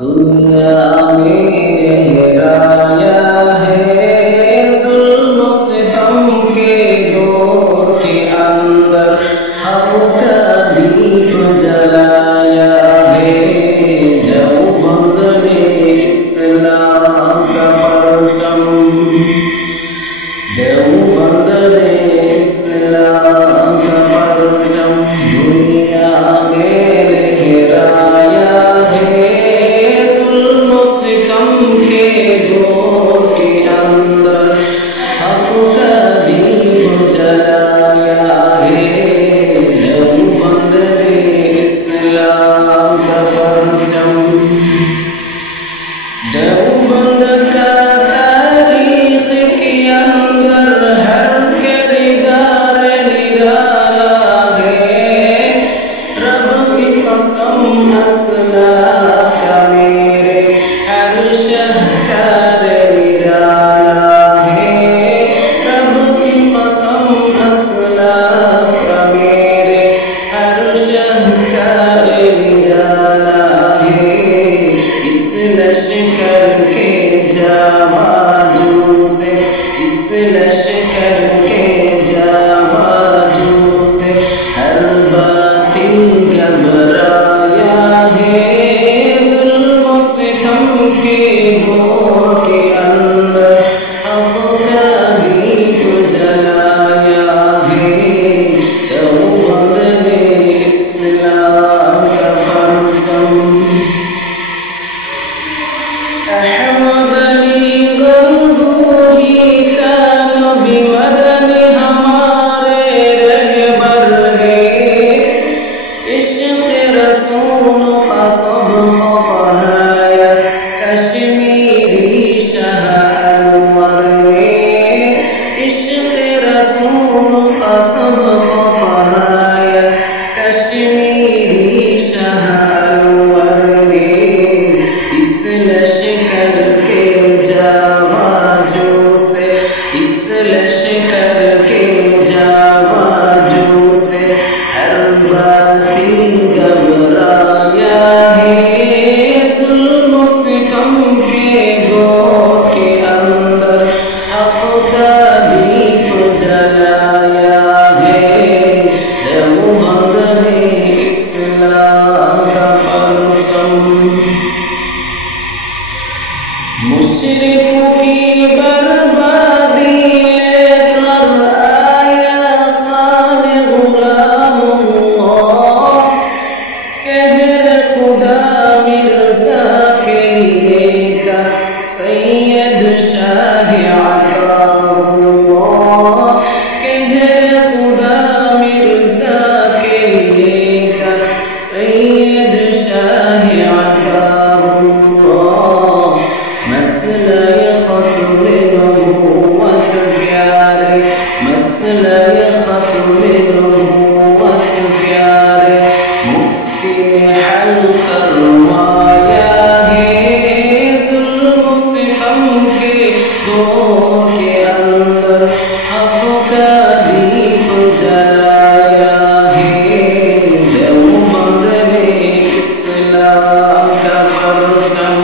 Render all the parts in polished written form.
दुनिया में लहराया है जुल्म सितम के दौर के अंदर, हक का दीप जलाया है। देवबंद ने इस्लाम का परचम, देवबंद ने इस्लाम का परचम दुनिया में लहराया है। जुल्म सितम के दौर के अंदर, हक का दीप जलाया है। देवबंद ने इस्लाम का परचम, देवबंद का तारीख के अंदर हर किरदार निराला है। रब की कसम असलाफ का मेरे हर शहकार निराला है। रब की कसम असलाफ का मेरे हर शहकार निराला है। इस लश्कर के जाबाजों से, इस लश्कर के जाबाजों से हर बातिल घबराया है। जुल्म सितम के दौर के अंदर, हक का दीप जलाया है। देवबंद ने इस्लाम का परचम, अहमद अली गंगोही का नबी मदनी हमारे रहबर है। इश्क़ रसूल का सबको पढ़ाया कश्मीरी शाह अनवर ने। इश्क़ रसूल का सबको पढ़ाया कश्मीरी शाह अनवर ने। इस लश्कर के जाबाजों से, इस लश्कर के जाबाजों से हर बातिल घबराया है। जुल्म सितम के दौर के अंदर, हक का दीप जलाया है। देवबंद ने इस्लाम का परचम, मुशरिकों की बर्बादी लेकर आया खाने गुलामुल्लाह। कहर खुदा मिर्ज़ा के लिए का सैयद शाह अताउल्लाह। कहर खुदा मिर्ज़ा के लिए का सैयद शाह अताउल्लाह। मसला-ए ख़त्म नबुव्वत प्यारे, मसला-ए ख़त्म नबुव्वत प्यारे मुफ्ती ने हल करवाया है। जुल्म सितम के दौर के अंदर, हक का दीप जलाया है। देवबंद ने इस्लाम का परचम,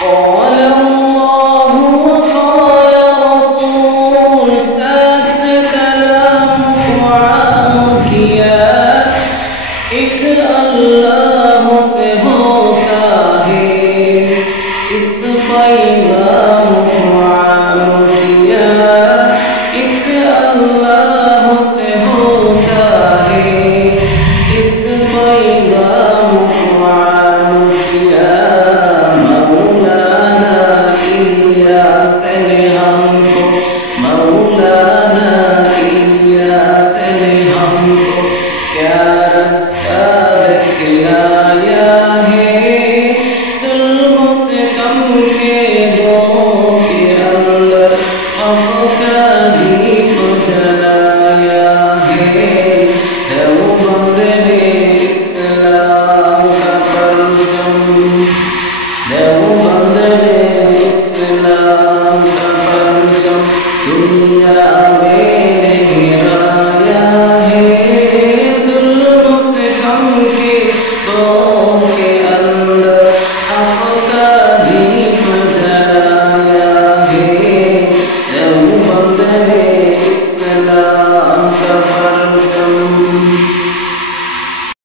قال الله وقال رسول سچ کلام قرآن کیا۔ ایک اللہ سے ہوتا ہے اس پیغام قرآن کیا۔ ایک اللہ سے ہوتا ہے اس پیغام قرآن کیا۔ مولانا الیاس نے ہم کو، مولانا الیاس نے ہم کو کیا رستہ دکھلایا تو کے